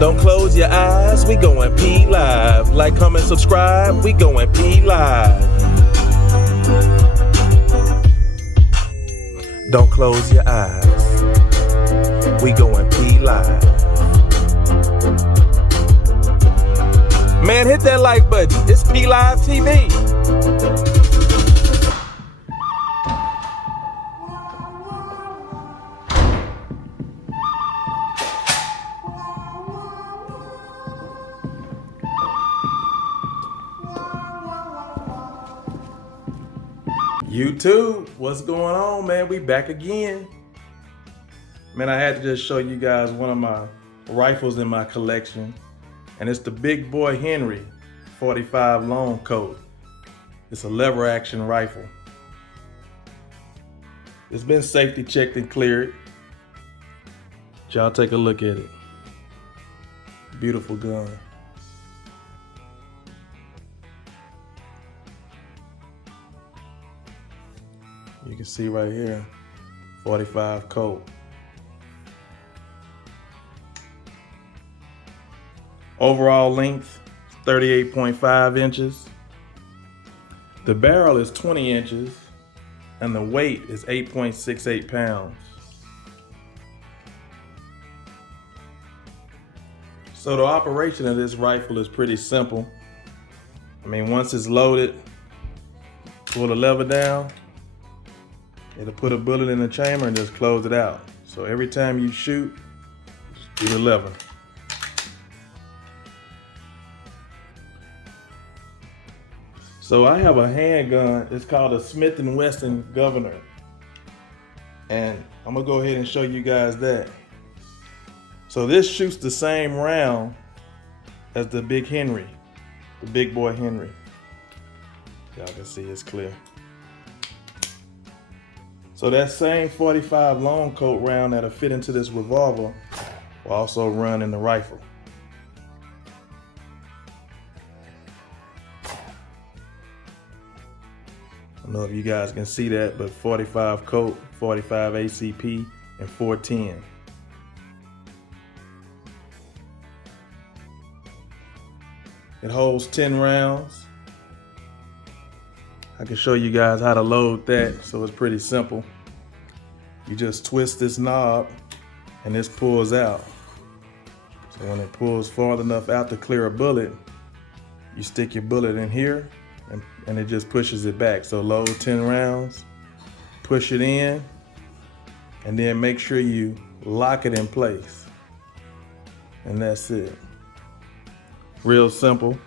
Don't close your eyes, we going P Live. Like, comment, subscribe, we going P Live. Don't close your eyes, we going P Live. Man, hit that like button, it's PLIVETV. YouTube, what's going on, man? We back again. Man, I had to just show you guys one of my rifles in my collection, and it's the Big Boy Henry 45 long Colt. It's a lever action rifle. It's been safety checked and cleared. Y'all take a look at it. Beautiful gun. You can see right here, 45 Colt. Overall length, 38.5 inches. The barrel is 20 inches, and the weight is 8.68 pounds. So the operation of this rifle is pretty simple. I mean, once it's loaded, pull the lever down, it'll put a bullet in the chamber and just close it out. So every time you shoot, just do the lever. So I have a handgun, it's called a Smith & Wesson Governor. And I'm gonna go ahead and show you guys that. So this shoots the same round as the Big Henry, the Big Boy Henry. Y'all can see it's clear. So that same 45 long Colt round that'll fit into this revolver will also run in the rifle. I don't know if you guys can see that, but 45 Colt, 45 ACP, and 410. It holds 10 rounds. I can show you guys how to load that, so it's pretty simple. You just twist this knob and this pulls out. So when it pulls far enough out to clear a bullet, you stick your bullet in here and it just pushes it back. So load 10 rounds, push it in, and then make sure you lock it in place. And that's it. Real simple.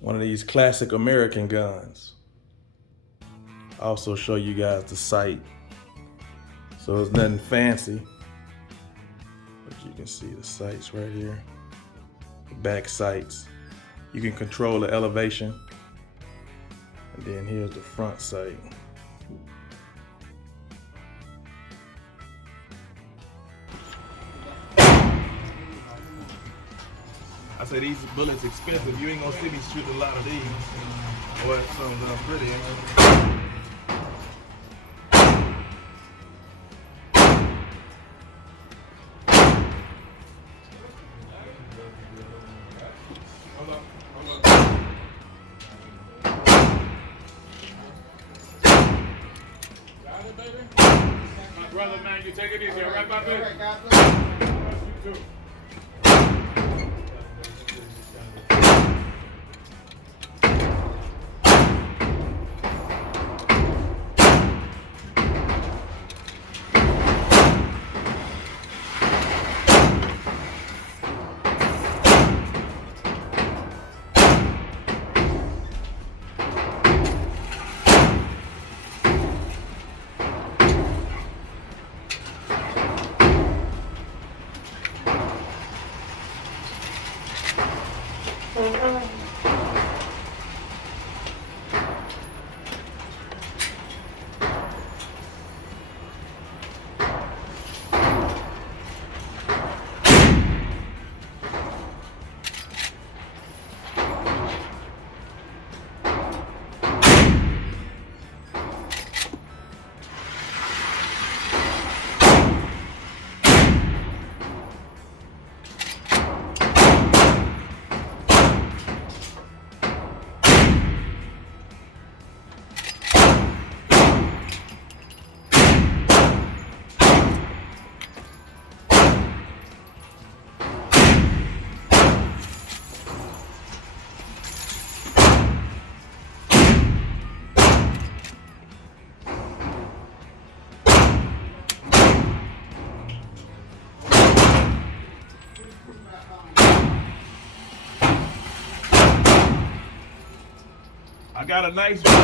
One of these classic American guns. I'll also show you guys the sight. So it's nothing fancy, but you can see the sights right here. The back sights. You can control the elevation. And then here's the front sight. I say these bullets expensive. You ain't gonna see me shoot a lot of these. Boy, some done pretty, ain't it? My brother, man, you take it easy, all right, about that? You too. I got a nice one.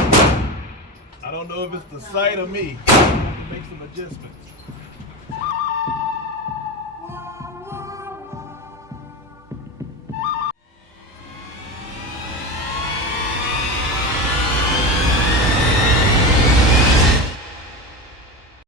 I don't know if it's the sight of me. I have to make some adjustments.